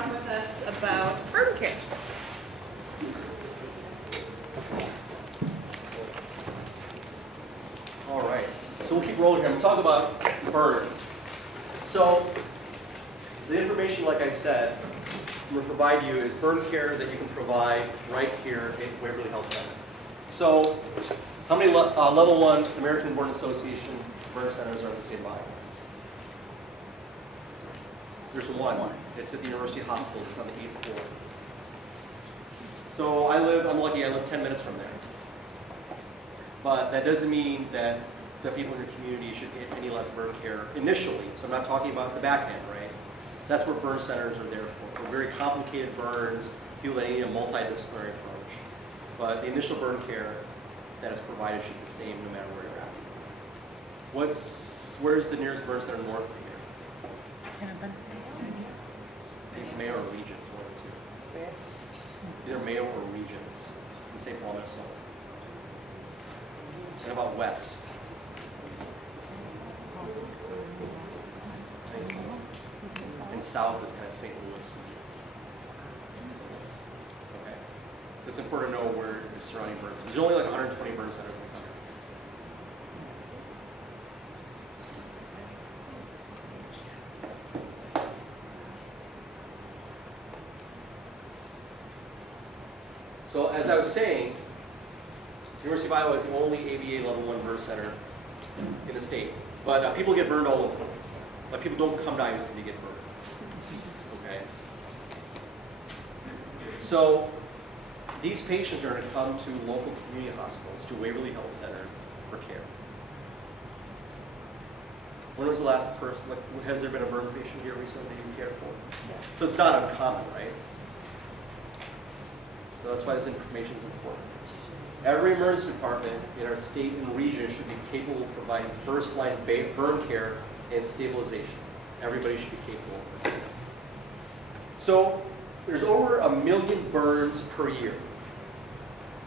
talk with us about burn care. All right, so we'll keep rolling here. We'll talk about burns. So the information, like I said, I'm going to provide you is burn care that you can provide right here at Waverly Health Center. So how many level 1 American Burn Association burn centers are in the state of Iowa? There's one. It's at the University Hospitals. It's on the 8th floor. So I'm lucky, I live 10 minutes from there. But that doesn't mean that the people in your community should get any less burn care initially. So I'm not talking about the back end, right? That's what burn centers are there for very complicated burns, people that need a multidisciplinary approach. But the initial burn care that is provided should be the same no matter where you're at. Where's the nearest burn center north of here? It's Mayo or Regions, one or two. Either Mayo or Regions in St. Paul, Minnesota. And about west? And south is kind of St. Louis. Okay. So it's important to know where the surrounding burn centers. There's only like 120 burn centers in the country. So as I was saying, University of Iowa is the only ABA Level 1 burn center in the state. But people get burned all over. Like people don't come to Iowa City to get burned. Okay? So these patients are going to come to local community hospitals, to Waverly Health Center for care. When was the last person, has there been a burn patient here recently that you cared for? Yeah. So it's not uncommon, right? So that's why this information is important. Every emergency department in our state and region should be capable of providing first-line burn care and stabilization. Everybody should be capable of this. So there's over 1 million burns per year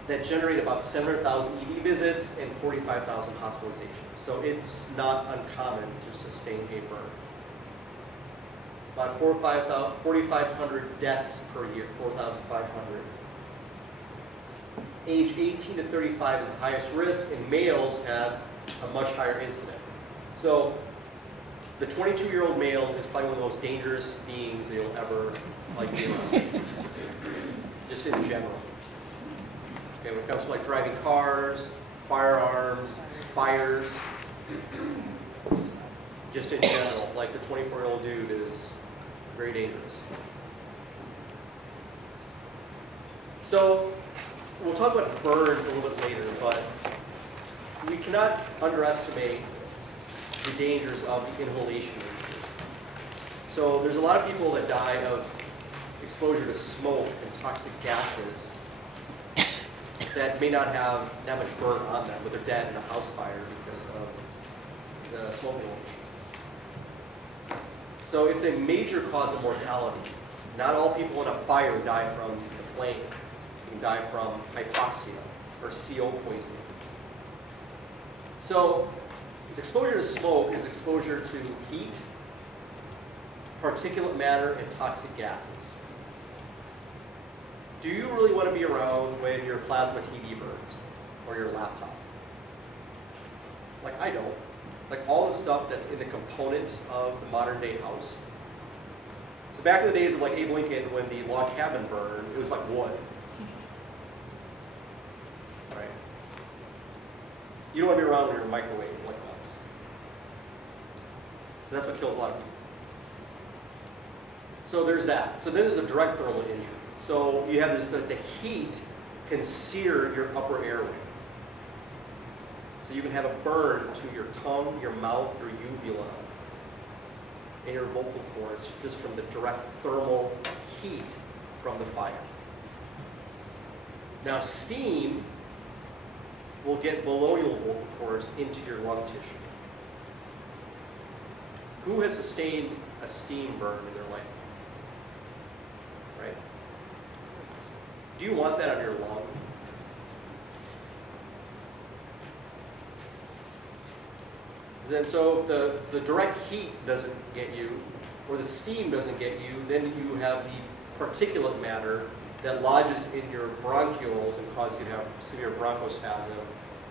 that generate about 700,000 ED visits and 45,000 hospitalizations. So it's not uncommon to sustain a burn. About 4,500 deaths per year, 4,500. Age 18 to 35 is the highest risk, and males have a much higher incident. So the 22-year-old male is probably one of the most dangerous beings that you'll ever be around, just in general. Okay, when it comes to driving cars, firearms, fires, just in general, the 24-year-old dude is very dangerous. So we'll talk about burns a little bit later, but we cannot underestimate the dangers of the inhalation injury. So there's a lot of people that die of exposure to smoke and toxic gases that may not have that much burn on them, but they're dead in a house fire because of the smoke inhalation. So it's a major cause of mortality. Not all people in a fire die from the flame. You can die from hypoxia or CO poisoning. So exposure to smoke is exposure to heat, particulate matter, and toxic gases. Do you really want to be around when your plasma TV burns or your laptop? I don't. All the stuff that's in the components of the modern day house. So back in the days of Abe Lincoln, when the log cabin burned, it was like wood. Right? You don't want to be around your microwave like nuts. So that's what kills a lot of people. So there's that. So then there's a direct thermal injury. So you have this, the heat can sear your upper airway. So you can have a burn to your tongue, your mouth, your uvula, and your vocal cords just from the direct thermal heat from the fire. Now steam will get below your vocal cords into your lung tissue. Who has sustained a steam burn in their lifetime? Right? Do you want that on your lung? Then so the direct heat doesn't get you, or the steam doesn't get you, then you have the particulate matter that lodges in your bronchioles and causes you to have severe bronchospasm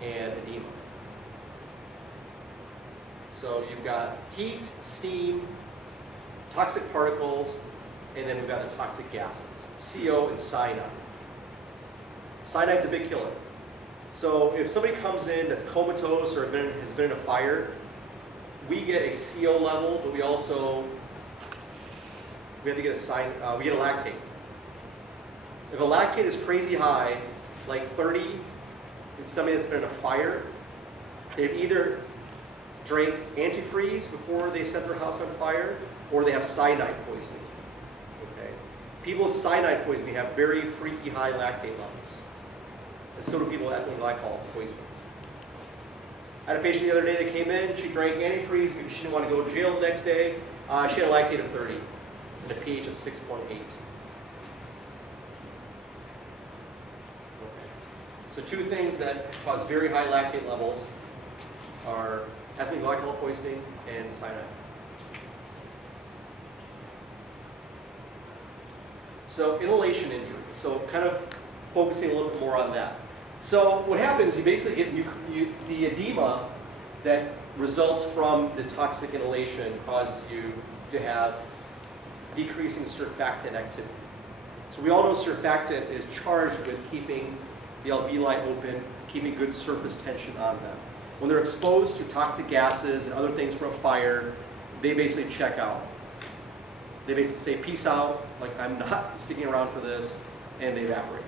and edema. So you've got heat, steam, toxic particles, and then we've got the toxic gases, CO and cyanide. Cyanide's a big killer. So if somebody comes in that's comatose or has been in a fire, we get a CO level, but we have to get we get a lactate. If a lactate is crazy high, like 30, in somebody that's been in a fire, they've either drank antifreeze before they set their house on fire, or they have cyanide poisoning. Okay? People with cyanide poisoning have very freaky high lactate levels. And so do people with ethylene glycol poisonings. I had a patient the other day that came in, she drank antifreeze because she didn't want to go to jail the next day. She had a lactate of 30 and a pH of 6.8. So two things that cause very high lactate levels are ethylene glycol poisoning and cyanide. So inhalation injury. So kind of focusing a little bit more on that. So what happens, you basically get the edema that results from the toxic inhalation causes you to have decreasing surfactant activity. So we all know surfactant is charged with keeping the alveoli open, keeping good surface tension on them. When they're exposed to toxic gases and other things from a fire, they basically check out. They basically say, peace out, like I'm not sticking around for this, and they evaporate.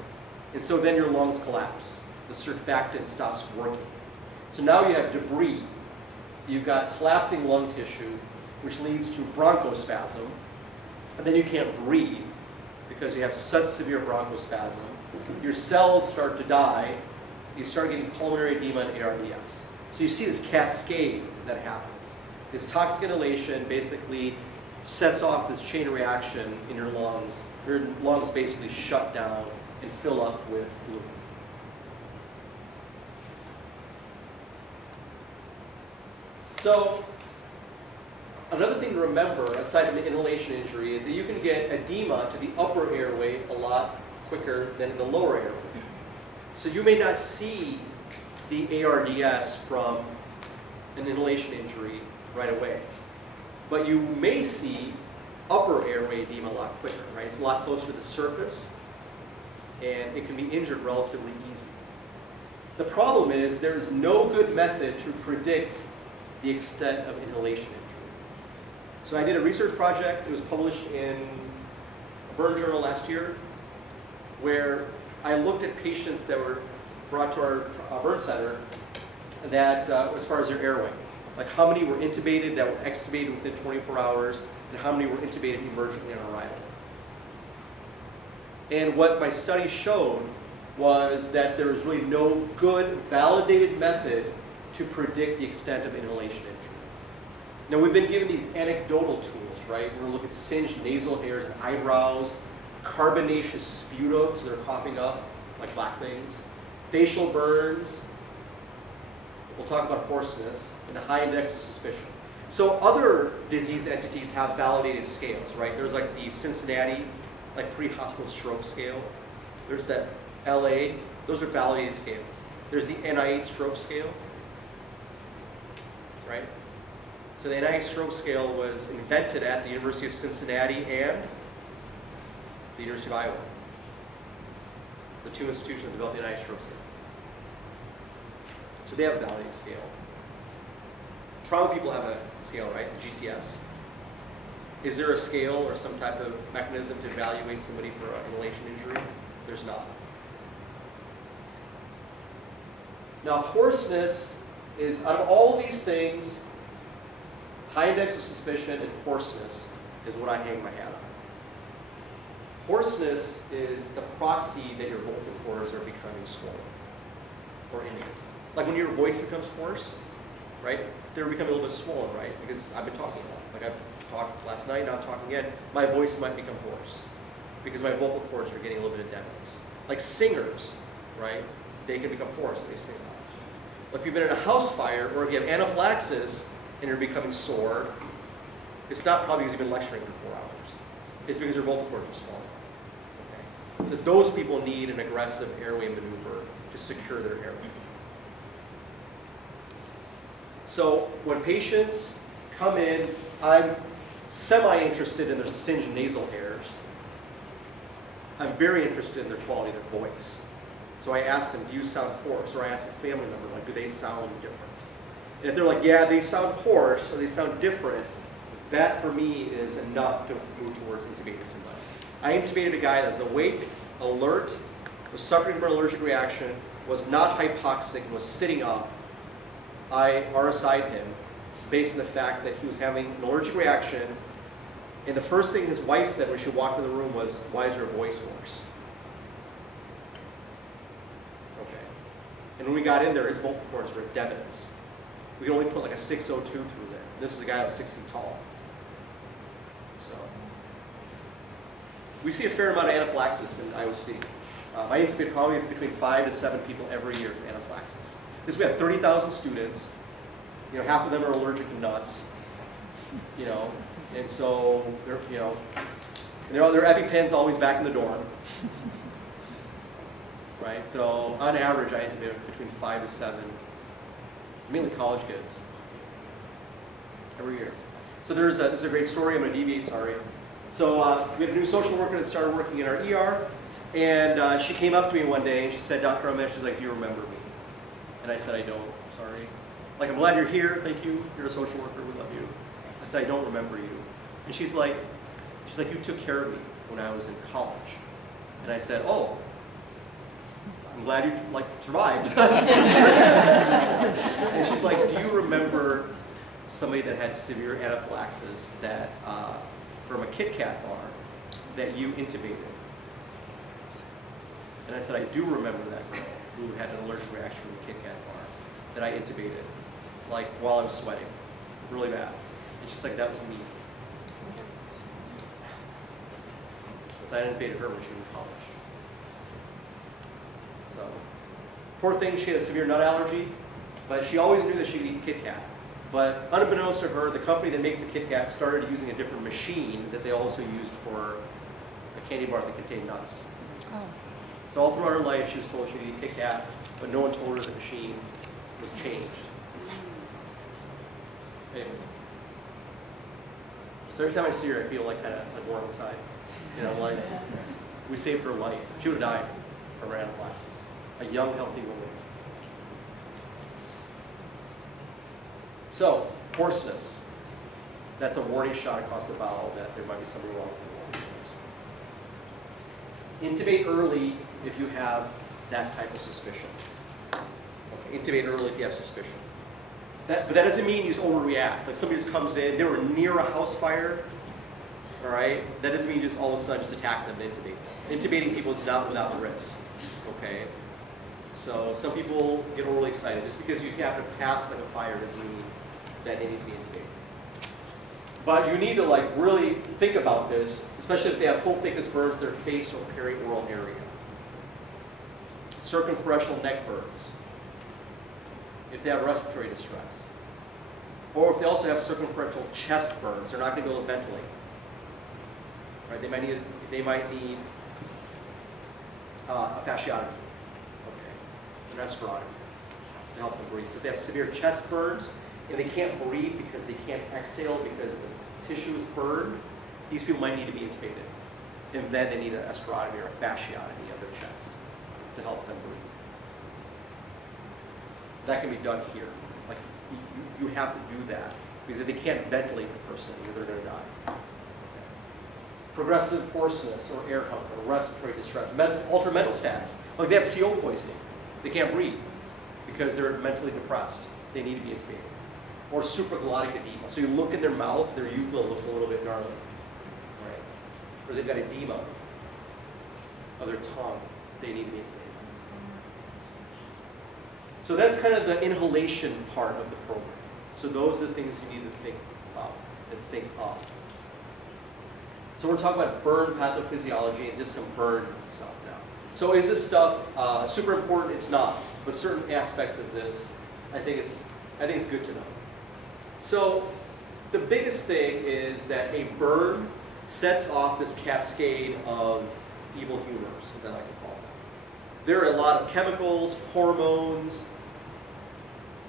And so then your lungs collapse. The surfactant stops working. So now you have debris. You've got collapsing lung tissue, which leads to bronchospasm, and then you can't breathe because you have such severe bronchospasm. Your cells start to die. You start getting pulmonary edema and ARDS. So you see this cascade that happens. This toxic inhalation basically sets off this chain reaction in your lungs. Your lungs basically shut down and fill up with fluid. So another thing to remember, aside from the inhalation injury, is that you can get edema to the upper airway a lot quicker than the lower airway. So you may not see the ARDS from an inhalation injury right away. But you may see upper airway edema a lot quicker, right? It's a lot closer to the surface, and it can be injured relatively easy. The problem is there's no good method to predict the extent of inhalation injury. So I did a research project. It was published in a burn journal last year, where I looked at patients that were brought to our burn center that, as far as their airway, like how many were intubated that were extubated within 24 hours, and how many were intubated emergently on arrival. And what my study showed was that there was really no good, validated method to predict the extent of inhalation injury. Now we've been given these anecdotal tools, right? We're going to look at singed nasal hairs and eyebrows, carbonaceous sputum, so they're coughing up like black things, facial burns. We'll talk about hoarseness and a high index of suspicion. So other disease entities have validated scales, right? There's like the Cincinnati, like pre-hospital stroke scale. There's that LA, those are validated scales. There's the NIH stroke scale, right? So the NIH stroke scale was invented at the University of Cincinnati and the University of Iowa. The two institutions developed the NIH stroke scale. So they have a validated scale. Trauma people have a scale, right? The GCS. Is there a scale or some type of mechanism to evaluate somebody for an inhalation injury? There's not. Now, hoarseness is, out of all these things, high index of suspicion and hoarseness is what I hang my hat on. Hoarseness is the proxy that your vocal cords are becoming swollen or injured. Like when your voice becomes hoarse, right? They're becoming a little bit swollen, right? Because I've been talking a lot. Like I've talked last night, now I'm talking again. My voice might become hoarse because my vocal cords are getting a little bit of deadness. Like singers, right? They can become hoarse if they sing loud. But if you've been in a house fire or if you have anaphylaxis and you're becoming sore, It's not probably because you've been lecturing for 4 hours. It's because your vocal cords are swollen. Okay? So those people need an aggressive airway maneuver to secure their airway. So when patients come in, I'm semi-interested in their singed nasal hairs. I'm very interested in their quality of their voice. So I ask them, do you sound hoarse? Or I ask a family member, like, do they sound different? And if they're like, yeah, they sound hoarse, or they sound different, that for me is enough to move towards intubating somebody. I intubated a guy that was awake, alert, was suffering from an allergic reaction, was not hypoxic, was sitting up. I RSI'd him based on the fact that he was having an allergic reaction, and the first thing his wife said when she walked in the room was, why is your voice hoarse? Okay. And when we got in there, his vocal cords were edematous. We could only put like a 602 through there. This is a guy that was 6 feet tall. So we see a fair amount of anaphylaxis in IOC. I intubate probably between 5 to 7 people every year with anaphylaxis. Because we have 30,000 students, you know, half of them are allergic to nuts, you know, and so they're, you know, and their EpiPen's always back in the dorm, right? So on average, I intubate between 5 to 7, mainly college kids, every year. So this is a great story. I'm going to deviate, sorry. So we have a new social worker that started working in our ER, and she came up to me one day and she said, Dr. Ramesh, she's like, do you remember me? And I said, I don't, sorry. Like, I'm glad you're here, thank you, you're a social worker, we love you. I said, I don't remember you. And she's like, you took care of me when I was in college. And I said, oh, I'm glad you, like, survived. And she's like, do you remember somebody that had severe anaphylaxis that, from a Kit Kat bar that you intubated? And I said, I do remember that girl who had an allergic reaction from the Kit Kat bar that I intubated, like while I was sweating, really bad. And she's like, that was me. So I intubated her when she was in college. So, poor thing, she had a severe nut allergy, but she always knew that she could eat Kit Kat. But unbeknownst to her, the company that makes the Kit Kat started using a different machine that they also used for a candy bar that contained nuts. Oh. So all throughout her life, she was told she could eat Kit Kat, but no one told her the machine was changed. Anyway. So every time I see her, I feel like kind of like warm inside. You know, like we saved her life. She would have died from her anaphylaxis. A young, healthy woman. So, hoarseness. That's a warning shot across the bowel that there might be something wrong with the lungs. Intubate early if you have that type of suspicion. Okay, intubate early if you have suspicion. But that doesn't mean you just overreact. Like somebody just comes in, they were near a house fire, all right? That doesn't mean you just all of a sudden just attack them and intubate them. Intubating people is not without risk, okay? So some people get overly excited. Just because you have to pass like a fire doesn't mean that they need to be intubated. But you need to like really think about this, especially if they have full thickness burns to their face or perioral area. Circumferential neck burns. If they have respiratory distress. Or if they also have circumferential chest burns, they're not going to be able to ventilate. Right? They might need a fasciotomy, okay, an espirotomy to help them breathe. So if they have severe chest burns and they can't breathe because they can't exhale because the tissue is burned, these people might need to be intubated. And then they need an espirotomy or a fasciotomy of their chest to help them breathe. That can be done here. Like you have to do that because if they can't ventilate the person, they're going to die. Okay. Progressive hoarseness or air hunger, or respiratory distress, altered mental status. Like they have CO poisoning. They can't breathe because they're mentally depressed. They need to be intubated. Or supraglottic edema. So you look in their mouth, their uvula looks a little bit gnarly. Right? Or they've got edema of their tongue. They need to be intubated. So that's kind of the inhalation part of the program. So those are the things you need to think about and think of. So we're talking about burn pathophysiology and just some burn stuff now. So is this stuff super important? It's not. But certain aspects of this, I think it's good to know. So the biggest thing is that a burn sets off this cascade of evil humors, as I like to call them. There are a lot of chemicals, hormones,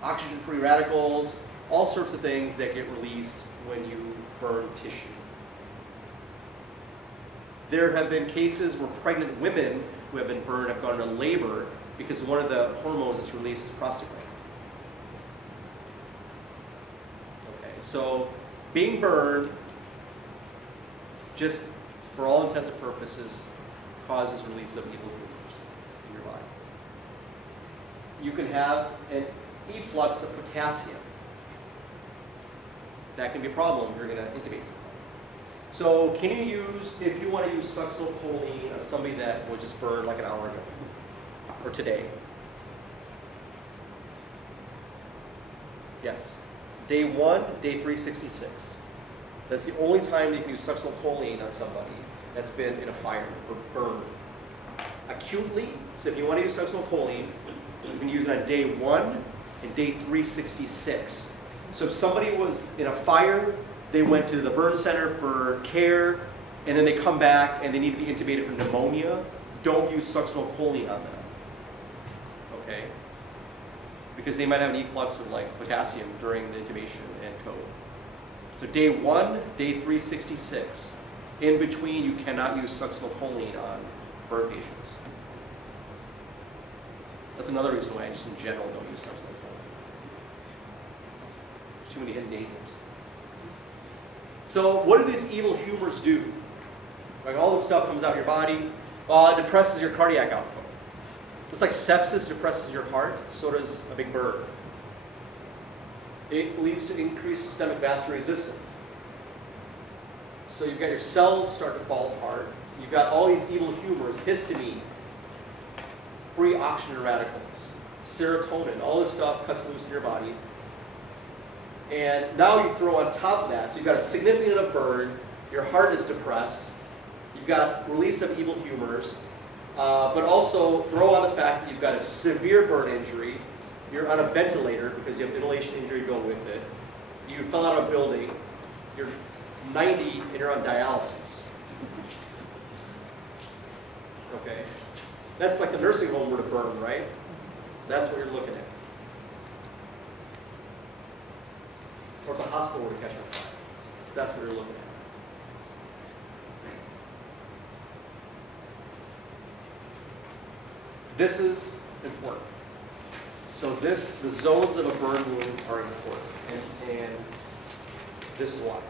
oxygen-free radicals, all sorts of things that get released when you burn tissue. There have been cases where pregnant women who have been burned have gone into labor because one of the hormones that's released is prostaglandin. Okay, so being burned, just for all intents and purposes, causes release of evil humors in your body. You can have an efflux of potassium. That can be a problem if you're going to intubate somebody. So can you use, if you want to use succinylcholine on somebody that was just burned like an hour ago, or today? Yes. Day 1, day 366. That's the only time you can use succinylcholine on somebody that's been in a fire or burned. Acutely, so if you want to use succinylcholine, you can use it on day 1 and day 366. So if somebody was in a fire, they went to the burn center for care, and then they come back and they need to be intubated for pneumonia, don't use succinylcholine on them. Okay? Because they might have an efflux of like potassium during the intubation and code. So day 1, day 366. In between, you cannot use succinylcholine on burn patients. That's another reason why I just in general don't use succinylcholine. There's too many hidden dangers. So what do these evil humors do? Like all this stuff comes out of your body. It depresses your cardiac output. It's like sepsis depresses your heart, so does a big burn. It leads to increased systemic vascular resistance. So you've got your cells start to fall apart. You've got all these evil humors, histamine, free oxygen radicals, serotonin, all this stuff cuts loose in your body. And now you throw on top of that, so you've got a significant enough burn, your heart is depressed, you've got release of evil humors, but also throw on the fact that you've got a severe burn injury, you're on a ventilator because you have inhalation injury to go with it, you fell out of a building, you're 90 and you're on dialysis. Okay? That's like the nursing home were to burn, right? That's what you're looking at. Or the hospital were to catch on fire. That's what you're looking at. This is important. So the zones of a burn wound are important. And this is why.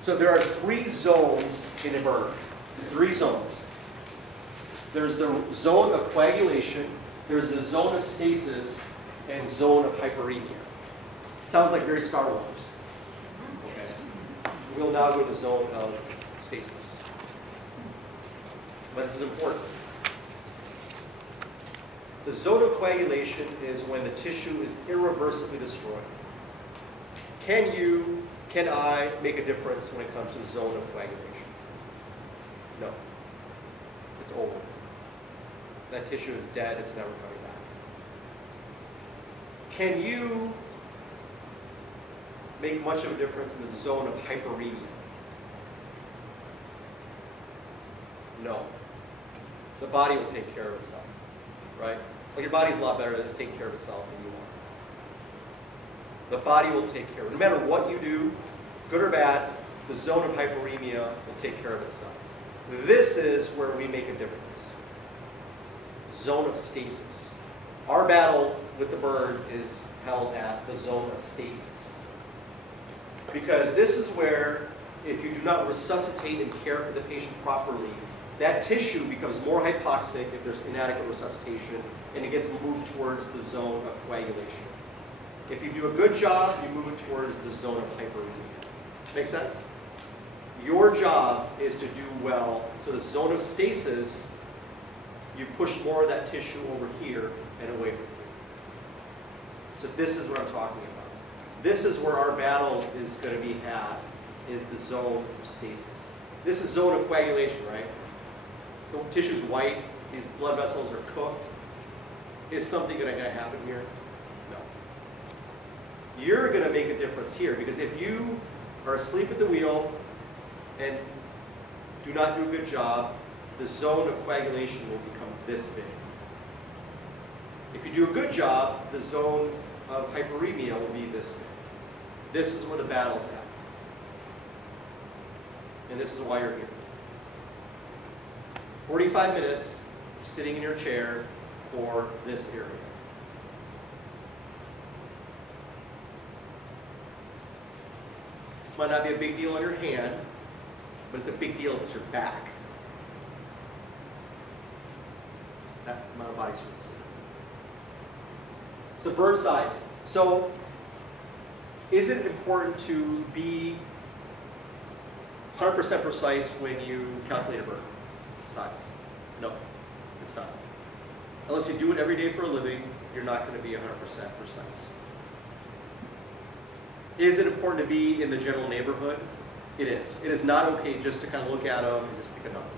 So there are 3 zones in a burn. 3 zones. There's the zone of coagulation, there's the zone of stasis, and zone of hyperemia. Sounds like very Star Wars. Okay. We'll now go to the zone of stasis. But this is important. The zone of coagulation is when the tissue is irreversibly destroyed. Can I make a difference when it comes to the zone of coagulation? No. It's over. That tissue is dead, it's never coming back. Can you make much of a difference in the zone of hyperemia? No. The body will take care of itself, right? Well, your body's a lot better at taking care of itself than you are. The body will take care of it. No matter what you do, good or bad, the zone of hyperemia will take care of itself. This is where we make a difference. Zone of stasis. Our battle with the burn is held at the zone of stasis. Because this is where, if you do not resuscitate and care for the patient properly, that tissue becomes more hypoxic if there's inadequate resuscitation, and it gets moved towards the zone of coagulation. If you do a good job, you move it towards the zone of hyperemia. Make sense? Your job is to do well. So the zone of stasis, you push more of that tissue over here and away from here. So this is what I'm talking about. This is where our battle is going to be had, is the zone of stasis. This is zone of coagulation, right? The tissue's white, these blood vessels are cooked. Is something going to happen here? No. You're going to make a difference here, because if you are asleep at the wheel and do not do a good job, the zone of coagulation will become this big. If you do a good job, the zone of hyperemia will be this big. This is where the battle's at. And this is why you're here. 45 minutes sitting in your chair for this area. This might not be a big deal on your hand, but it's a big deal to your back. That amount of body surface. So burn size. So is it important to be 100% precise when you calculate a burn size? No, it's not. Unless you do it every day for a living, you're not going to be 100% precise. Is it important to be in the general neighborhood? It is. It is not okay just to kind of look at them and just pick a number.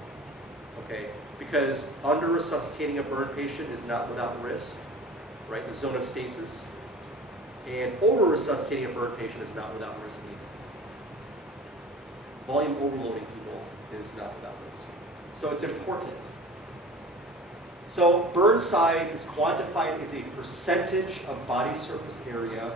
Okay? Because under-resuscitating a burn patient is not without risk, right? The zone of stasis. And over-resuscitating a burn patient is not without risk either. Volume overloading people is not without risk. So it's important. So burn size is quantified as a percentage of body surface area,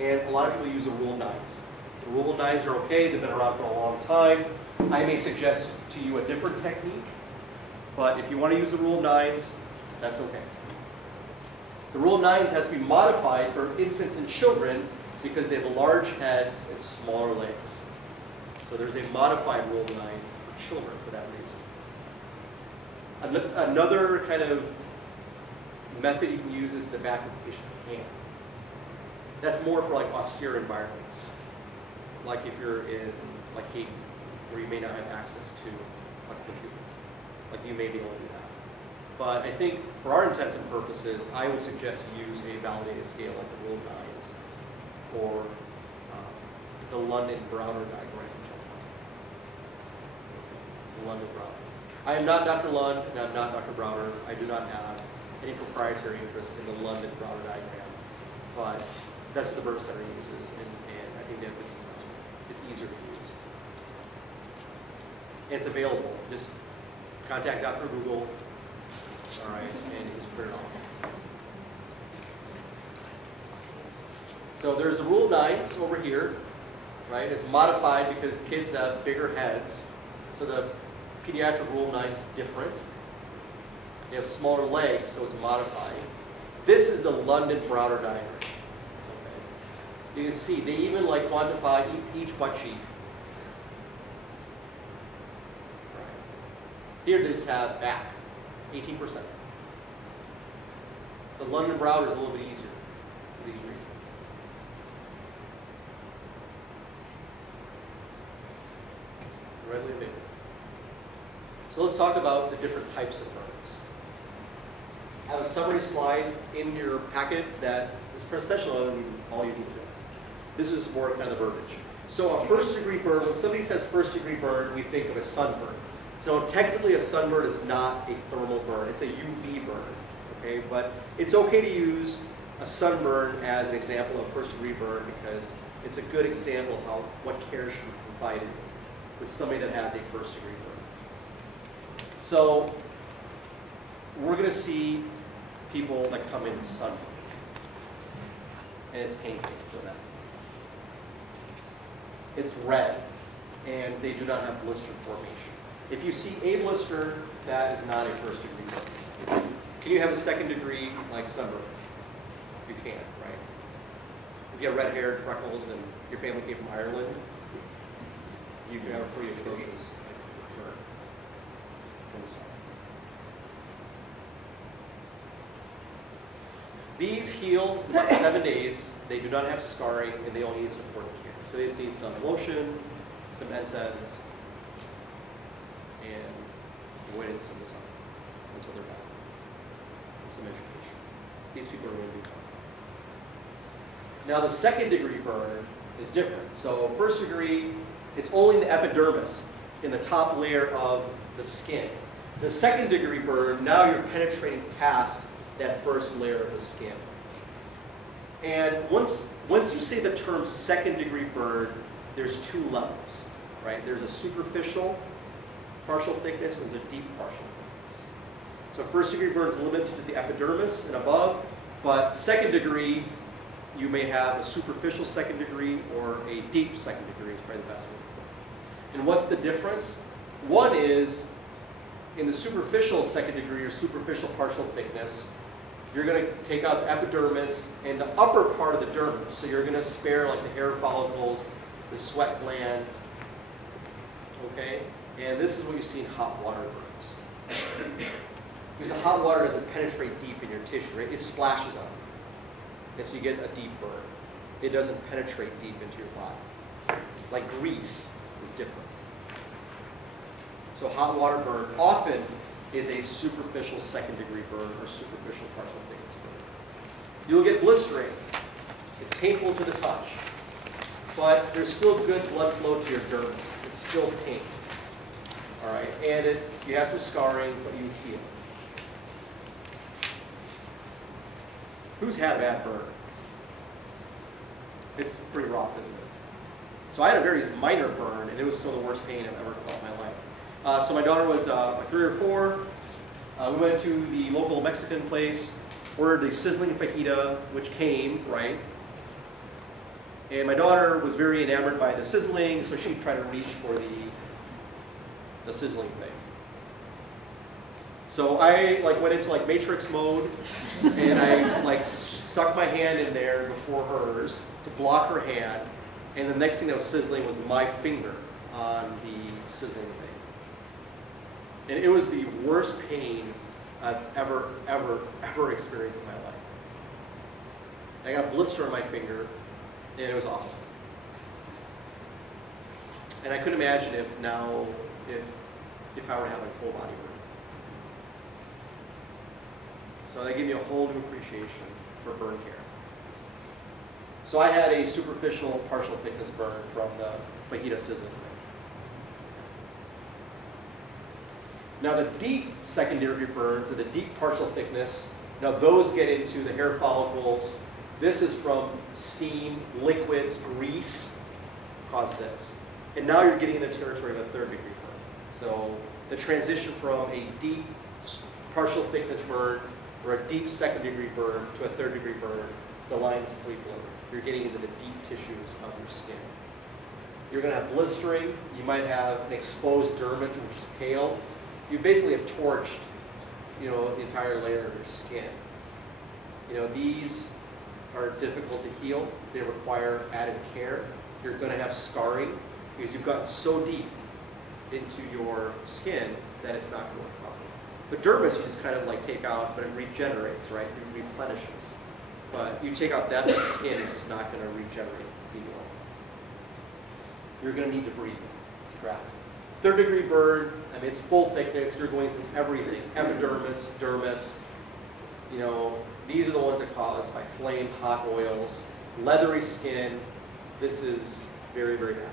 and a lot of people use the rule of nines. The rule of nines are okay, they've been around for a long time. I may suggest to you a different technique, but if you want to use the rule of nines, that's okay. The rule of nines has to be modified for infants and children because they have large heads and smaller legs. So there's a modified rule of 9 for children for that reason. Another kind of method you can use is the back of the patient's hand. That's more for like austere environments. Like if you're in like Haiti, where you may not have access to a computer. Like you may be able to do that. But I think for our intents and purposes, I would suggest you use a validated scale like the rule of 9s or the London-Browner diagram. The London-Browner. I am not Dr. Lund and I'm not Dr. Browner. I do not have any proprietary interest in the London-Browner diagram. But that's what the Burn Center uses, and I think they've been successful. It's easier to use. It's available. Just contact Dr. Google, all right, and just print it off. So there's the rule of 9s over here, right? It's modified because kids have bigger heads. So the pediatric rule of 9 is different. They have smaller legs, so it's modified. This is the London-Browner diagram. Okay. You can see they even like quantify each butt cheek. Right. Here they just have back, 18%. The London-Browner is a little bit easier for these reasons. Readily available. So let's talk about the different types of burns. I have a summary slide in your packet that is essentially all you need to know. This is more kind of the verbiage. So a first-degree burn, when somebody says first-degree burn, we think of a sunburn. So technically a sunburn is not a thermal burn, it's a UV burn, okay? But it's okay to use a sunburn as an example of first-degree burn because it's a good example of what care should be provided with somebody that has a first-degree burn. So we're going to see people that come in sunburn, and it's painful for them. It's red, and they do not have blister formation. If you see a blister, that is not a first-degree burn. Can you have a second-degree like sunburn? You can, right? If you have red hair, freckles, and your family came from Ireland, you can have a pretty atrocious burn from the sun. These heal in about 7 days. They do not have scarring, and they only need supportive care. So they just need some lotion, some NSAIDs, and avoidance of the sun until they're back. And some education. These people are going to be fine. Now the second degree burn is different. So first degree, it's only the epidermis in the top layer of the skin. The second degree burn, now you're penetrating past that first layer of the skin. And once you say the term second degree burn, there's two levels, right? There's a superficial partial thickness and there's a deep partial thickness. So first degree burns limited to the epidermis and above, but second degree, you may have a superficial second degree or a deep second degree is probably the best one. And what's the difference? One is in the superficial second degree or superficial partial thickness, you're going to take out the epidermis and the upper part of the dermis. So you're going to spare like the hair follicles, the sweat glands, okay? And this is what you see in hot water burns. Because the hot water doesn't penetrate deep in your tissue, right? It splashes on you. And so you get a deep burn. It doesn't penetrate deep into your body. Like grease is different. So hot water burn often is a superficial second degree burn or superficial partial thickness burn. You'll get blistering. It's painful to the touch. But there's still good blood flow to your dermis. It's still pain. All right, and you have some scarring, but you heal. Who's had a bad burn? It's pretty rough, isn't it? So I had a very minor burn, and it was still the worst pain I've ever felt in my life. So my daughter was like 3 or 4. We went to the local Mexican place, ordered the sizzling fajita, which came, right? And my daughter was very enamored by the sizzling, so she tried to reach for the sizzling thing. So I like went into like Matrix mode, and I like stuck my hand in there before hers to block her hand, and the next thing that was sizzling was my finger on the sizzling thing. And it was the worst pain I've ever experienced in my life. I got a blister on my finger, and it was awful. And I couldn't imagine if I were to have a full body burn. So that gave me a whole new appreciation for burn care. So I had a superficial partial thickness burn from the fajita sizzling thing. Now the deep secondary burns, or the deep partial thickness, now those get into the hair follicles. This is from steam, liquids, grease, cause this. And now you're getting in the territory of a third degree burn. So the transition from a deep partial thickness burn or a deep second degree burn to a third degree burn, the line is completely blurred. You're getting into the deep tissues of your skin. You're going to have blistering. You might have an exposed dermis, which is pale. You basically have torched, the entire layer of your skin. These are difficult to heal. They require added care. You're going to have scarring because you've gotten so deep into your skin that it's not going to recover. The dermis you just kind of like take out, but it regenerates, right? It replenishes. But you take out that much skin, it's just not going to regenerate heal. You're going to need to breathe to grab it. Third degree burn, I mean, it's full thickness. You're going through everything. Epidermis, dermis. These are the ones that are caused by flame, hot oils, leathery skin. This is very, very bad.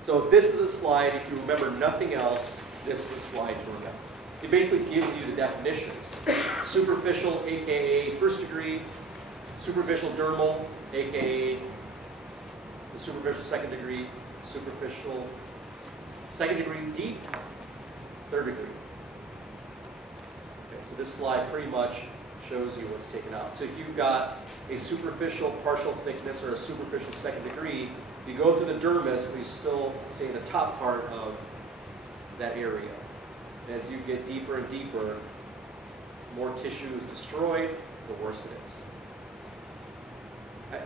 So this is a slide, if you remember nothing else, this is a slide to remember. It basically gives you the definitions. Superficial, aka first degree, superficial dermal, aka the superficial second degree, superficial second degree deep, third degree. Okay, so this slide pretty much shows you what's taken out. So if you've got a superficial partial thickness or a superficial second degree, you go through the dermis, but you still stay in the top part of that area. And as you get deeper and deeper, more tissue is destroyed, the worse it is.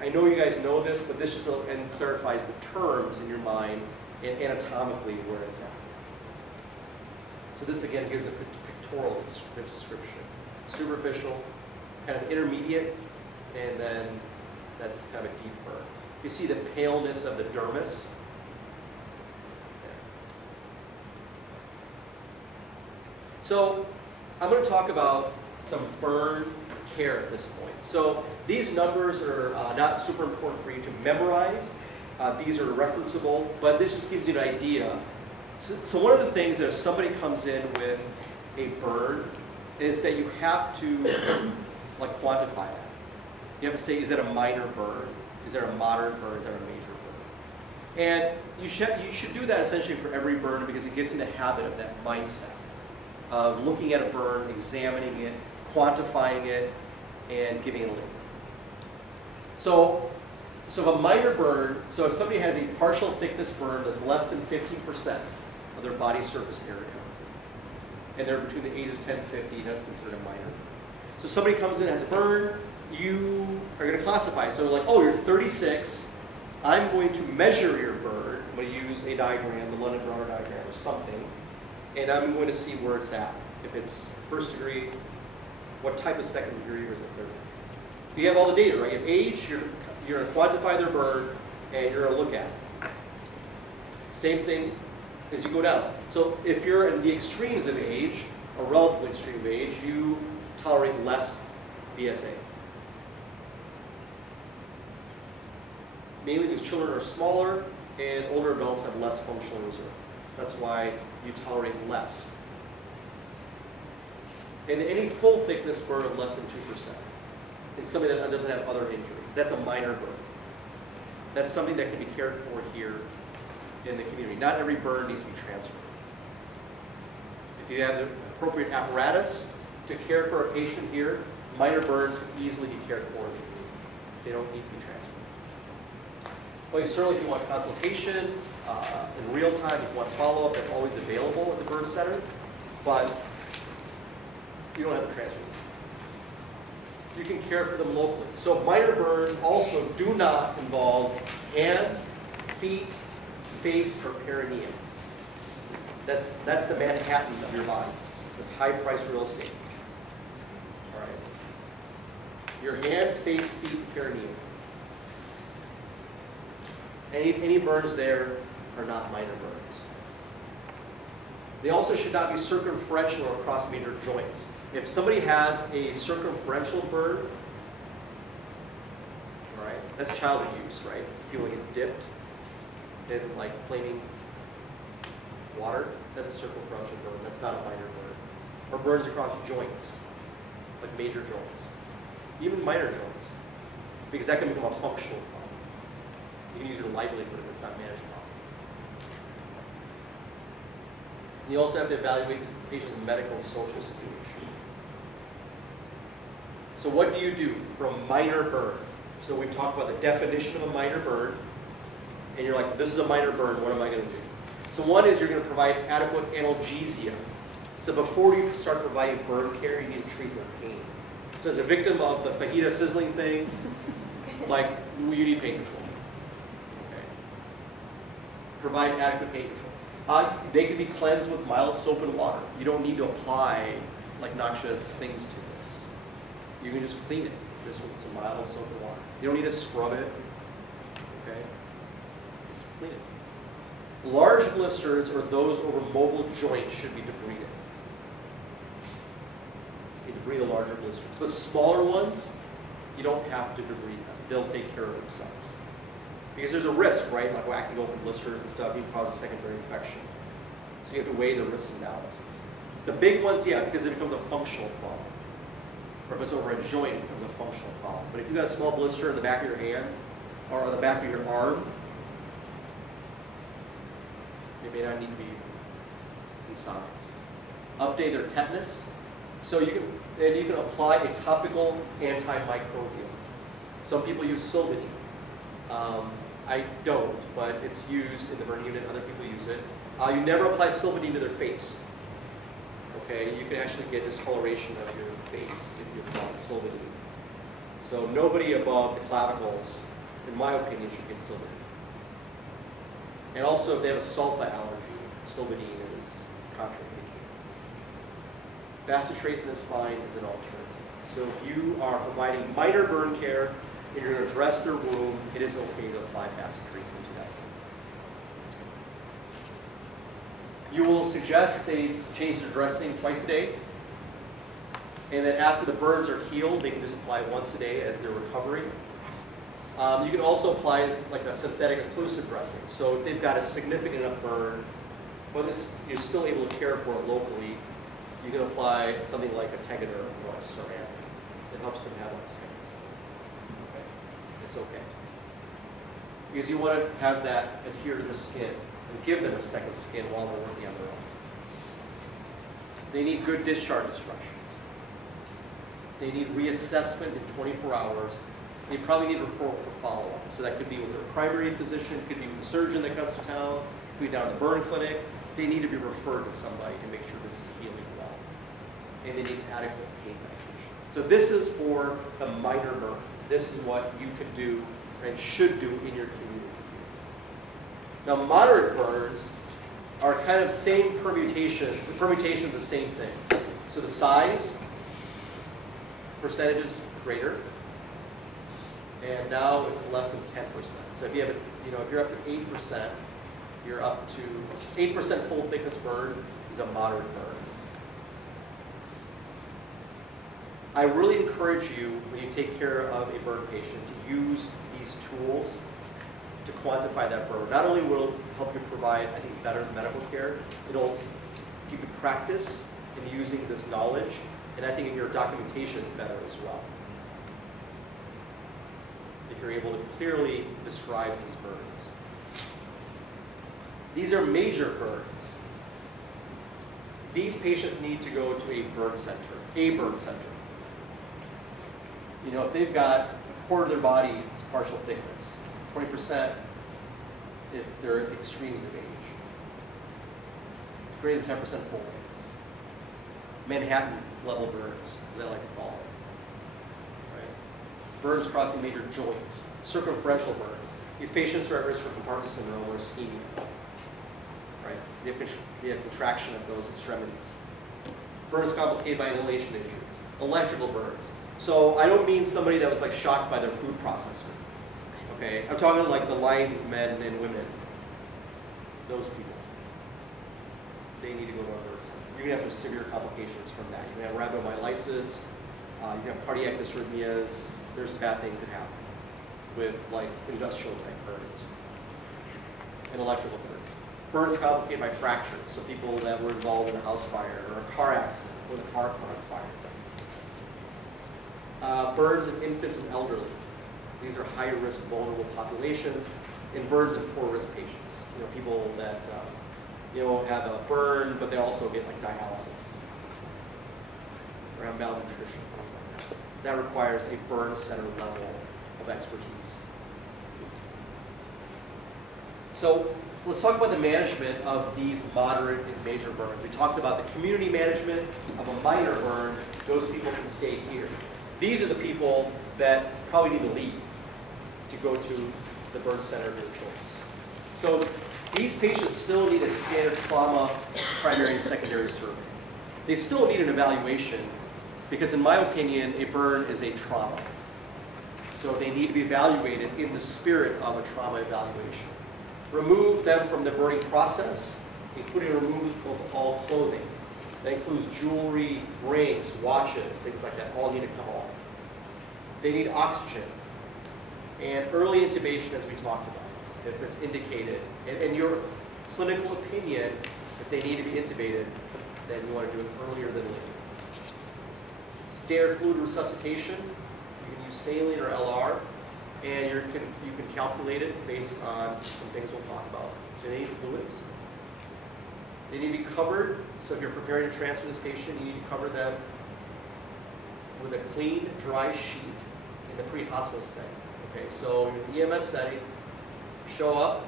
I know you guys know this, but this just clarifies the terms in your mind and anatomically where it's at. So this again gives a pictorial description. Superficial, kind of intermediate, and then that's kind of a deep burn. You see the paleness of the dermis. So I'm going to talk about some burn care at this point. So these numbers are not super important for you to memorize. These are referenceable, but this just gives you an idea. So one of the things that if somebody comes in with a burn is that you have to quantify that. You have to say, is that a minor burn? Is there a moderate burn? Is there a major burn? And you should do that essentially for every burn because it gets in the habit of that mindset of looking at a burn, examining it, quantifying it, and giving it a label. So if a minor burn, so if somebody has a partial thickness burn that's less than 15% of their body surface area, and they're between the ages of 10 and 50, that's considered a minor. So somebody comes in and has a burn, you are going to classify it. So like, oh, you're 36, I'm going to measure your burn. I'm going to use a diagram, the London-Browner diagram or something, and I'm going to see where it's at. If it's first degree, what type of second degree, or is it third? You have all the data, right? You have age, you're going to quantify their burn, and you're going to look at it. Same thing as you go down. So if you're in the extremes of age, or relatively extreme of age, you tolerate less BSA. Mainly because children are smaller and older adults have less functional reserve. That's why you tolerate less. And any full thickness burn of less than 2% is somebody that doesn't have other injuries. That's a minor burn. That's something that can be cared for here in the community. Not every burn needs to be transferred. If you have the appropriate apparatus to care for a patient here, minor burns can easily be cared for in the community. They don't need to be transferred. Well, certainly if you want consultation in real time, if you want follow-up, that's always available at the burn center, but you don't have to transfer them. You can care for them locally. So minor burns also do not involve hands, feet, face, or perineum. That's the Manhattan of your body. That's high-priced real estate. All right. Your hands, face, feet, and perineum. Any burns there are not minor burns. They also should not be circumferential or across major joints. If somebody has a circumferential burn, all right, that's child abuse, right? People get dipped in like flaming water, that's a circumferential burn. That's not a minor burn. Or burns across joints, like major joints, even minor joints, because that can become a functional problem. You can use your livelihood if it's not managed properly. You also have to evaluate the patient's medical and social situation. So what do you do for a minor burn? So we talked about the definition of a minor burn, and you're like, this is a minor burn, what am I going to do? So one is you're going to provide adequate analgesia. So before you start providing burn care, you need to treat their pain. So as a victim of the fajita sizzling thing, like, you need pain control. Provide adequate pain control. They can be cleansed with mild soap and water. You don't need to apply like noxious things to this. You can just clean it just with some mild soap and water. You don't need to scrub it. Okay? Just clean it. Large blisters or those over mobile joints should be debrided. You debride the larger blisters. The smaller ones, you don't have to debride them. They'll take care of themselves. Because there's a risk, right? Like whacking open blisters and stuff, you can cause a secondary infection. So you have to weigh the risks and balances. The big ones, yeah, because it becomes a functional problem. Or if it's over a joint, it becomes a functional problem. But if you've got a small blister in the back of your hand, or on the back of your arm, it may not need to be in size. Update their tetanus. So you can apply a topical antimicrobial. Some people use Silvadene. I don't, but it's used in the burn unit. Other people use it. You never apply Silvadene to their face. Okay, you can actually get discoloration of your face if you apply Silvadene. So nobody above the clavicles, in my opinion, should get Silvadene. And also, if they have a sulfa allergy, Silvadene is contraindicated. Bacitracin is fine as an alternative. So if you are providing minor burn care, and you're going to dress their wound, it is okay to apply bacitracin to that wound. You will suggest they change their dressing twice a day, and then after the burns are healed, they can just apply once a day as they're recovering. You can also apply like a synthetic occlusive dressing. So if they've got a significant enough burn, but you're still able to care for it locally, you can apply something like a Tegaderm or a ceramic. It helps them have less things. It's okay. because you want to have that adhere to the skin and give them a second skin while they're working on their own. They need good discharge instructions. They need reassessment in 24 hours. They probably need referral for follow-up. So that could be with their primary physician, could be with the surgeon that comes to town, could be down at the burn clinic. They need to be referred to somebody to make sure this is healing well. And they need adequate pain medication. So this is for a minor burn. This is what you can do and should do in your community. Now moderate burns are kind of same permutation. The permutation is the same thing. So the size, percentage is greater, and now it's less than 10%. So if you have, if you're up to 8%, you're up to 8% full thickness burn is a moderate burn. I really encourage you, when you take care of a burn patient, to use these tools to quantify that burn. Not only will it help you provide, I think, better medical care, it'll give you practice in using this knowledge, and I think in your documentation is better as well. If you're able to clearly describe these burns. These are major burns. These patients need to go to a burn center. If they've got a quarter of their body is partial thickness, 20% if they're at the extremes of age, greater than 10% full thickness. Manhattan level burns, they like to call it. Right? Burns crossing major joints, circumferential burns. These patients are at risk for compartment syndrome or ischemia. Right? They have contraction of those extremities. Burns complicated by inhalation injuries, electrical burns. So I don't mean somebody that was like shocked by their food processor. Okay, I'm talking like the lion's men and women. Those people. They need to go to a burn center. You're gonna have some severe complications from that. You can have rhabdomyolysis, you can have cardiac dysrhythmias. There's bad things that happen with like industrial type burns and electrical burns. Burns complicated by fractures, so people that were involved in a house fire or a car accident or the car caught on fire. Burns in infants and elderly. These are high-risk, vulnerable populations, and burns in poor-risk patients. People that have a burn, but they also get like dialysis or have malnutrition, things like that. That requires a burn center level of expertise. So let's talk about the management of these moderate and major burns. We talked about the community management of a minor burn. Those people can stay here. These are the people that probably need to leave to go to the burn center of their choice. So these patients still need a standard trauma primary and secondary survey. They still need an evaluation because in my opinion, a burn is a trauma. So they need to be evaluated in the spirit of a trauma evaluation. Remove them from the burning process, including removal of all clothing. That includes jewelry, rings, watches, things like that, all need to come off. They need oxygen. And early intubation, as we talked about, if it's indicated. And your clinical opinion, if they need to be intubated, then you want to do it earlier than later. Standard fluid resuscitation, you can use saline or LR, and you can calculate it based on some things we'll talk about. So they need fluids. They need to be covered. So if you're preparing to transfer this patient, you need to cover them with a clean, dry sheet in the pre-hospital setting. Okay, so in the EMS setting, you show up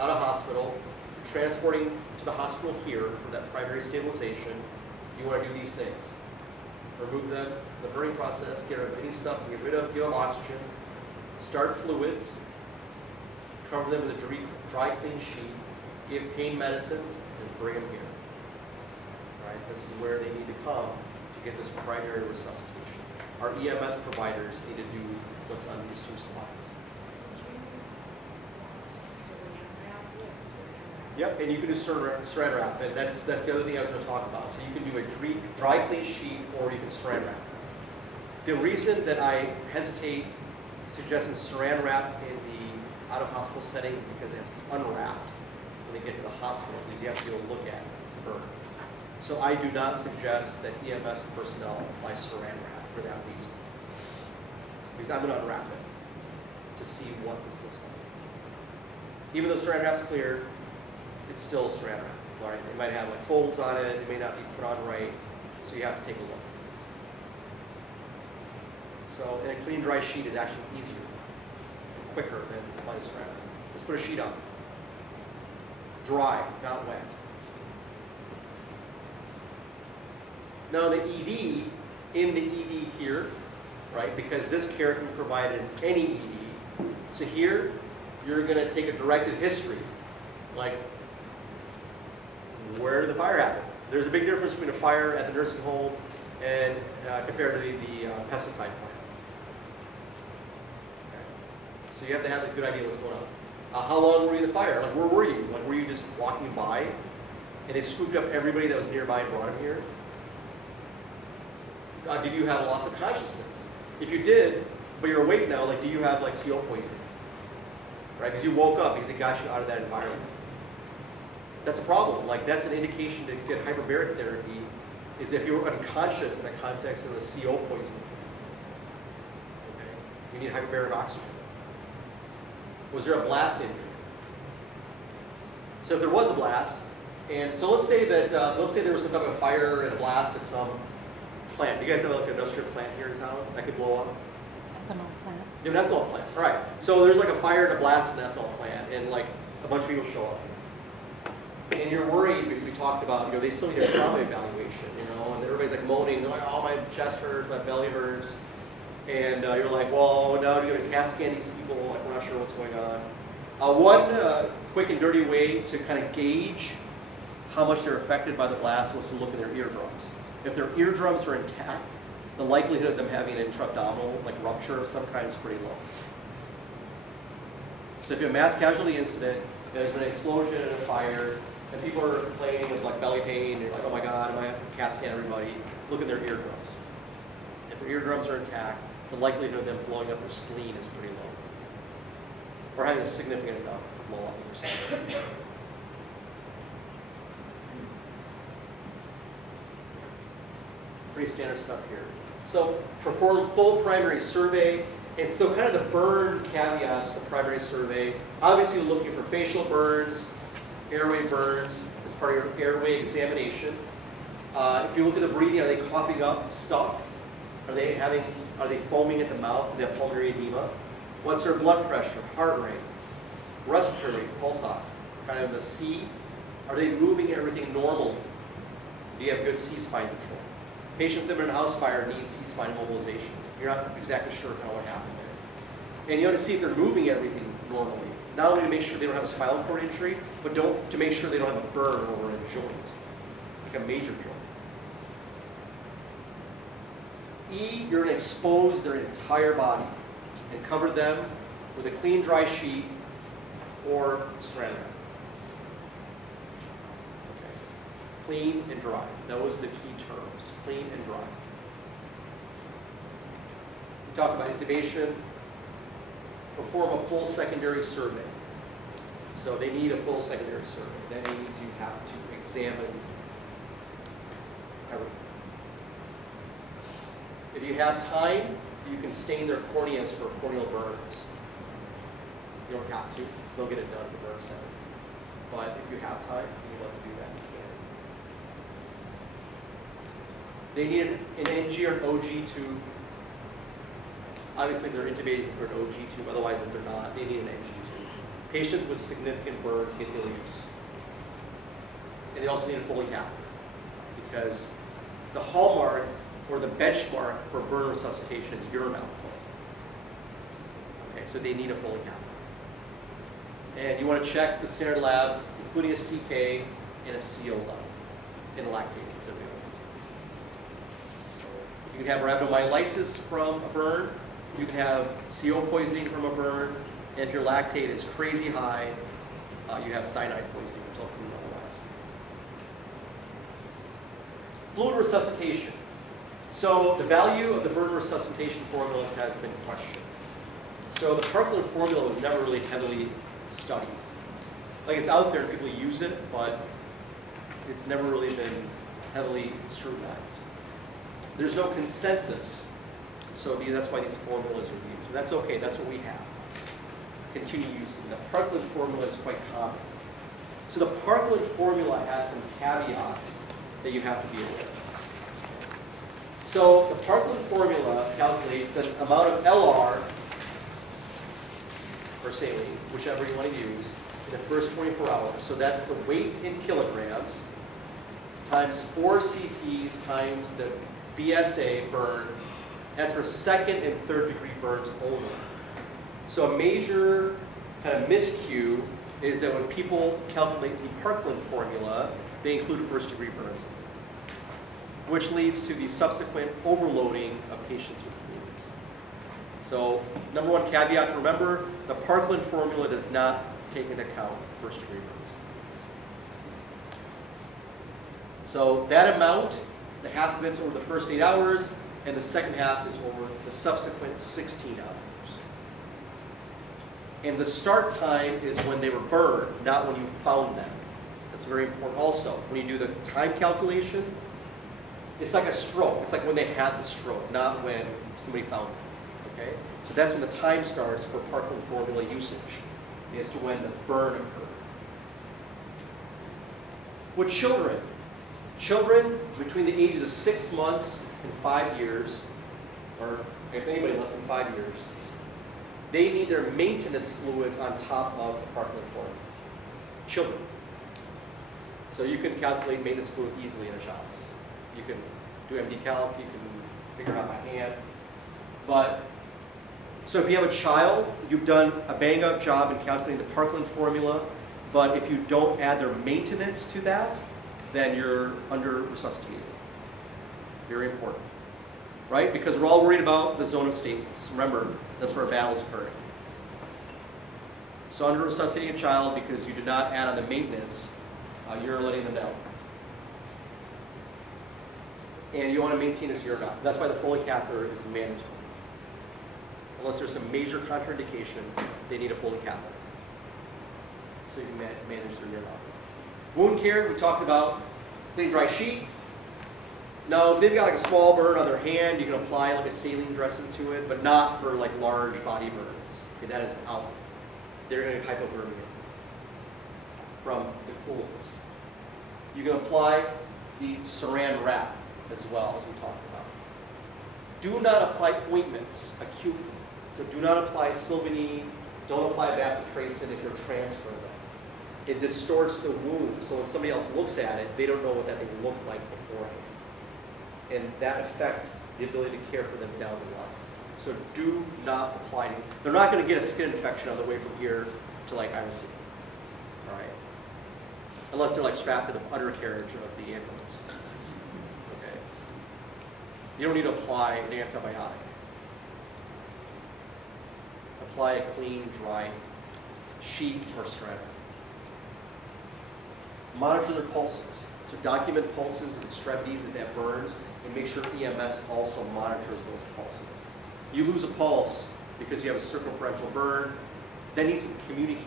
out of hospital, you're transporting to the hospital here for that primary stabilization. You want to do these things. Remove them, the burning process, get rid of any stuff, get rid of, give them oxygen, start fluids, cover them with a dry, clean sheet, give pain medicines, and bring them here. Right? This is where they need to come to get this primary resuscitation. Our EMS providers need to do what's on these two slides. Yep, and you can do saran wrap, and that's the other thing I was going to talk about. So you can do a dry clean sheet, or you can saran wrap. The reason that I hesitate suggesting saran wrap in the out-of-hospital settings is because it has to be unwrapped when they get to the hospital, because you have to be able to look at the burn. So I do not suggest that EMS personnel apply saran wrap for that reason, because I'm going to unwrap it to see what this looks like. Even though Saran Wrap's clear, it's still Saran Wrap. Right? It might have like folds on it. It may not be put on right, so you have to take a look. So, and a clean, dry sheet is actually easier and quicker than applying Saran Wrap. Let's put a sheet on. Dry, not wet. Now the ED, in the ED here, right, because this care can be provided in any ED. So here, you're going to take a directed history, like where did the fire happen? There's a big difference between a fire at the nursing home and compared to the pesticide plant. Okay. So you have to have a good idea what's going on. How long were you in the fire? Like where were you? Like were you just walking by and they scooped up everybody that was nearby and brought them here? Did you have a loss of consciousness? If you did, but you're awake now, like do you have like CO poisoning? Right? Because you woke up because it got you out of that environment. That's a problem. Like that's an indication to get hyperbaric therapy is if you're unconscious in the context of a CO poisoning. Okay? You need hyperbaric oxygen. Was there a blast injury? So if there was a blast, and so let's say that there was some type of fire and a blast at some plant. Do you guys have like an industrial plant here in town that could blow up? Ethanol plant. You have an ethanol plant. All right. So there's like a fire and a blast in an ethanol plant, and like a bunch of people show up. And you're worried because we talked about, they still need a trauma evaluation, and everybody's like moaning, they're like, oh, my chest hurts, my belly hurts. And you're like, well, now you're going to CAT scan these people, like we're not sure what's going on. One quick and dirty way to kind of gauge how much they're affected by the blast was to look at their eardrums. If their eardrums are intact, the likelihood of them having an intra-abdominal like rupture of some kind is pretty low. So if you have a mass casualty incident, there's been an explosion and a fire, and people are complaining with like belly pain, they're like, oh my God, I have to CAT scan everybody. Look at their eardrums. If their eardrums are intact, the likelihood of them blowing up their spleen is pretty low. Or having a significant amount of blow up in their spleen. Pretty standard stuff here. So perform full primary survey. And so kind of the burn caveats for primary survey. Obviously looking for facial burns, airway burns as part of your airway examination. If you look at the breathing, are they coughing up stuff? Are they foaming at the mouth? Do they have pulmonary edema? What's their blood pressure, heart rate, respiratory rate, pulse ox? Kind of the C. Are they moving everything normally? Do you have good C-spine control? Patients that have been in a house fire need C-spine mobilization. You're not exactly sure kind of what happened there. And you want to see if they're moving everything normally. Not only to make sure they don't have a spinal cord injury, but to make sure they don't have a burn over a joint, like a major joint. E, you're going to expose their entire body and cover them with a clean, dry sheet or Saran Wrap. Okay. Clean and dry. Those are the key terms, clean and dry. We talk about intubation. Perform a full secondary survey. So they need a full secondary survey. That means you have to examine everything. If you have time, you can stain their corneas for corneal burns. You don't have to. They'll get it done at the burn center. But if you have time, you'd love to do that, you can. They need an NG or an OG tube. Obviously, they're intubated for an OG tube. Otherwise, if they're not, they need an NG tube. Patients with significant burns get ileus. And they also need a Foley catheter because the hallmark or the benchmark for burn resuscitation is urine outflow. Okay, so they need a Foley catheter. And you want to check the standard labs, including a CK and a CO level in lactate that's available. So you can have rhabdomyolysis from a burn. You can have CO poisoning from a burn. And if your lactate is crazy high, you have cyanide poisoning, which I'll prove otherwise. Fluid resuscitation. So the value of the burn resuscitation formulas has been questioned. So the Parkland formula was never really heavily studied. Like it's out there, people use it, but it's never really been heavily scrutinized. There's no consensus, so that's why these formulas are used. And that's okay, that's what we have. continue using. The Parkland formula is quite common. So the Parkland formula has some caveats that you have to be aware of. So the Parkland formula calculates the amount of LR, or saline, whichever you want to use, in the first 24 hours. So that's the weight in kilograms times 4 cc's times the BSA burn. That's for second and third degree burns only. So a major kind of miscue is that when people calculate the Parkland formula, they include first degree burns, which leads to the subsequent overloading of patients with fluids. So number one caveat to remember, the Parkland formula does not take into account first degree burns. So that amount, the half of it's over the first 8 hours, and the second half is over the subsequent 16 hours. And the start time is when they were burned, not when you found them. That's very important also. When you do the time calculation, it's like a stroke. It's like when they had the stroke, not when somebody found them. Okay? So that's when the time starts for Parkland formula usage, as to when the burn occurred. With children between the ages of 6 months and 5 years, or I guess anybody less than 5 years, they need their maintenance fluids on top of the Parkland formula. Children. So you can calculate maintenance fluids easily in a child. You can do MD calc, you can figure it out by hand. But, so if you have a child, you've done a bang-up job in calculating the Parkland formula, but if you don't add their maintenance to that, then you're under resuscitated. Very important. Right? Because we're all worried about the zone of stasis. Remember, that's where a battle is occurring. So under resuscitating a child, because you did not add on the maintenance, you're letting them down. And you want to maintain a 0 knot. That's why the Foley catheter is mandatory. Unless there's some major contraindication, they need a Foley catheter. So you can manage their 0 knot. Wound care, we talked about clean, dry sheet. Now, if they've got like a small burn on their hand, you can apply like a saline dressing to it, but not for like large body burns. Okay, that is out. They're going to get hypothermia from the coolness. You can apply the saran wrap as well, as we talked about. Do not apply ointments acutely. So do not apply Sylvanie, don't apply bacitracin if you're transferring them. It distorts the wound, so when somebody else looks at it, they don't know what that thing looked like beforehand. And that affects the ability to care for them down the line. So do not apply it. They're not going to get a skin infection on the way from here to like IOC. All right? Unless they're like strapped to the undercarriage of the ambulance. Okay? You don't need to apply an antibiotic. Apply a clean, dry sheet or strap. Monitor their pulses. So document pulses and extremities if that burns, and make sure EMS also monitors those pulses. You lose a pulse because you have a circumferential burn, that needs to communicate.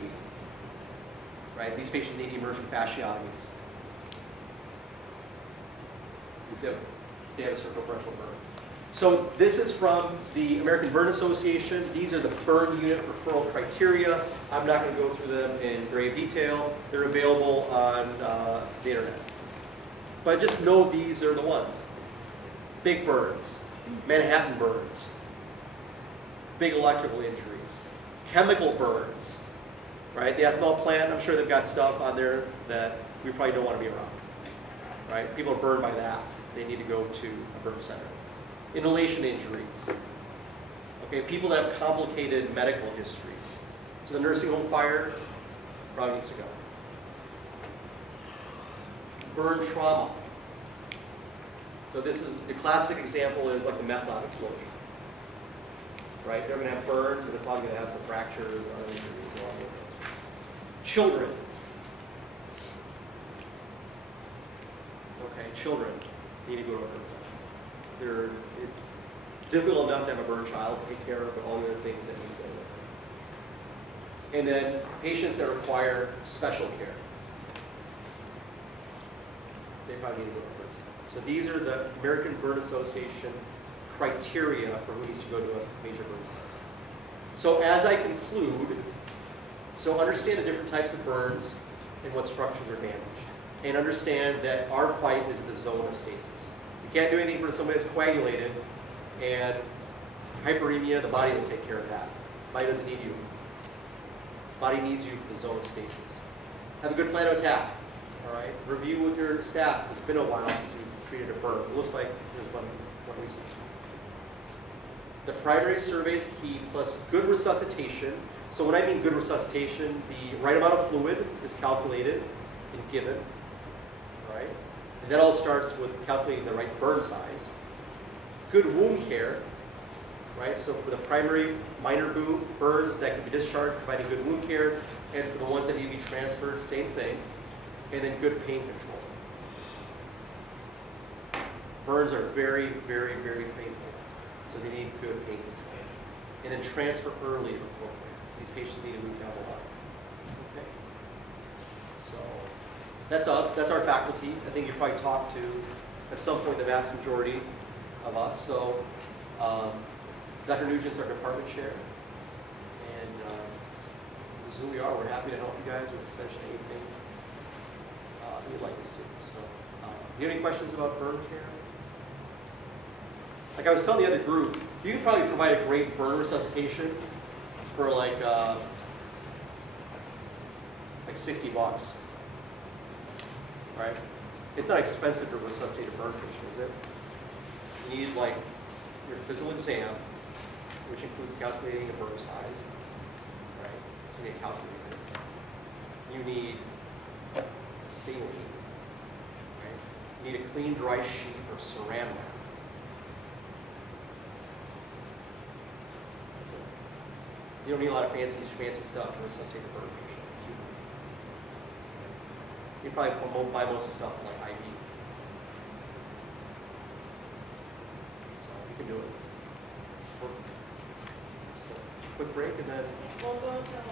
Right? These patients need immersion fasciotomies because they have a circumferential burn. So this is from the American Burn Association. These are the burn unit referral criteria. I'm not going to go through them in grave detail. They're available on the internet. But just know these are the ones. Big burns, Manhattan burns, big electrical injuries, chemical burns, right? The ethanol plant, I'm sure they've got stuff on there that we probably don't want to be around, right? People are burned by that. They need to go to a burn center. Inhalation injuries. Okay, people that have complicated medical histories. So the nursing home fire probably needs to go. Burn trauma. So this is, the classic example is like the method explosion. Right? They're going to have burns, but they're probably going to have some fractures or other injuries along with it. Children. Okay, children need to go to a burn center. It's difficult enough to have a burn child to take care of, but all the other things that need to go with it. And then patients that require special care. They probably need to go to a burn center. So these are the American Burn Association criteria for who needs to go to a major burn center. So as I conclude, So understand the different types of burns and what structures are damaged. And understand that our fight is in the zone of stasis. You can't do anything for somebody that's coagulated and hyperemia, the body will take care of that. The body doesn't need you. The body needs you for the zone of stasis. Have a good plan of attack. All right. Review with your staff. It's been a while since you've treated a burn. It looks like there's one recent. The primary survey is key, plus good resuscitation. So when I mean good resuscitation, the right amount of fluid is calculated and given. All right. And that all starts with calculating the right burn size. Good wound care. Right. So for the primary minor burns that can be discharged, providing good wound care, and for the ones that need to be transferred, same thing. And then good pain control. Burns are very, very, very painful, so they need good pain control. And then transfer early to appropriate. These patients need to move down the line. Okay. So that's us. That's our faculty. I think you probably talked to at some point the vast majority of us. So Dr. Nugent's our department chair, and this is who we are. We're happy to help you guys with essentially anything you'd like us to. So, do you have any questions about burn care? Like I was telling the other group, you could probably provide a great burn resuscitation for like $60, right? It's not expensive to resuscitate a burn patient, is it? You need like your physical exam, which includes calculating the burn size, right? So you need a calculator. You need saline, right? You need a clean, dry sheet or saran wrap. That's it. You don't need a lot of fancy stuff to resuscitate a burn patient. You probably buy most of the stuff like IV. So you can do it. So, quick break and then. We'll go until